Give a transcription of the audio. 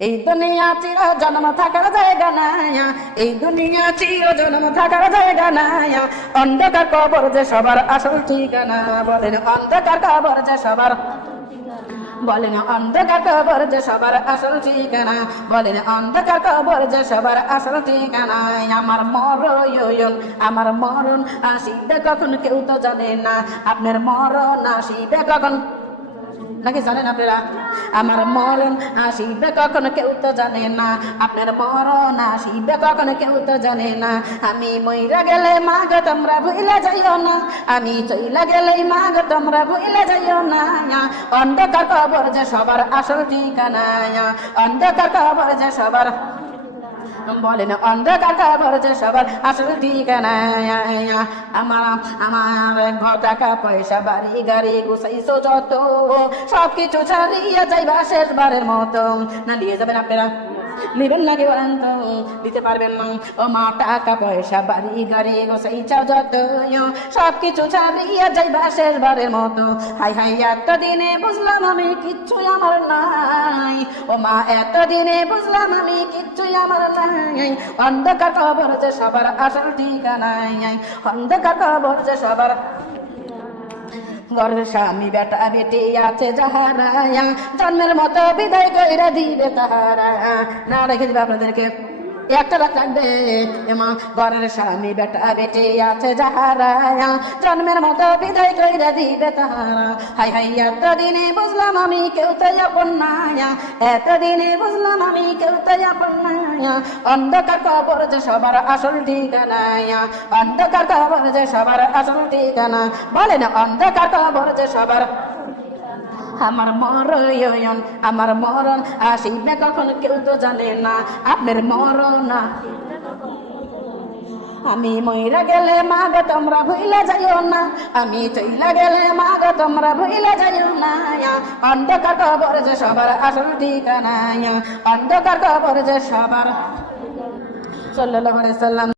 এই দুনিয়া চির জন্ম থাকার জায়গা নাই, এই দুনিয়া চির জন্ম থাকার জায়গা নাই। অন্ধকার কবর যে সবার আসল ঠিকানা, বলেন অন্ধকার কবর যে সবার, বলেন অন্ধকার কবর যে সবার আসল ঠিকানা, বলেন অন্ধকার কবর যে সবার আসল ঠিকানা। আমার মরণ, আমার মরণ আসিবে কখন কেউ তো জানে না, আপনার মরণ আসিবে কখন নাকি জানেন আপনারা? আমার মরণ আসিবে কখন কেউ তো জানে না, আপনার মরণ আসিবে কখন কেউ তো জানে না। আমি মইরা গেলে মা গো তোমরা ভুইলা যাইও না, আমি চইলা গেলে মা গো তোমরা ভুইলা যাইও না। অন্ধকার কবর যে সবার আসল ঠিকানা, অন্ধকার কবর যে সবার, বলেন অন্ধকার কবর যে সবার আসল ঠিকানা। আমার আমার ঘর টাকা পয়সা বাড়ি গাড়ি গুছাইছো যত, সবকিছু ছাড়িয়ে যাইবা শেষবারের মতো। না দিয়ে যাবেন আপনারা? নিবেন নাকি বলেন তো? দিতে পারবেন না? ও মা টাকা পয়সা বাড়ি গাড়ি গোসাইছাও যত, সবকিছু ছাড়িয়ে যাইবা শেষবারের মতো। হাই হাই এতদিনে বুঝলাম আমি কিচ্ছুই আমার নাই, ও মা এতদিনে বুঝলাম আমি কিচ্ছুই আমার নাই। অন্ধকার কবর যে সবার আসল ঠিকানা, অন্ধকার কবর যে সবার, ঘরের স্বামী বেটা বেটি আছে যাহারা, জন্মের মতো বিদায় কইরা দিবে তাহারা। না রেখে দিবে আপনাদেরকে একটা রাত লাগবে। এমা ঘরের স্বামী বেটা বেটি আছে যাহারা, জন্মের মতো বিদায় কইরা দিবে তাহারা। হাই হাই এতদিনে বুঝলাম আমি কেউ তো আপন না, এতদিনে বুঝলাম আমি কেউ তো আপন না। অন্ধকার কবর যে সবার আসল ঠিকানা, অন্ধকার কবর যে সবার আসল ঠিকানা, বলেন অন্ধকার কবর যে সবার। আমার মরণ, আমার মরণ আসিবে কখন কেউ তো জানে না, আপনার মরণ। আমি মইরা গেলে মা গো তোমরা ভুইলা যাইও না, আমি চইলা গেলে মা গো তোমরা ভুইলা যাইও না। অন্ধকার কবর যে সবার আসল ঠিকানা, অন্ধকার কবর যে সবার। সাল্লাল্লাহু আলাইহি সাল্লাম।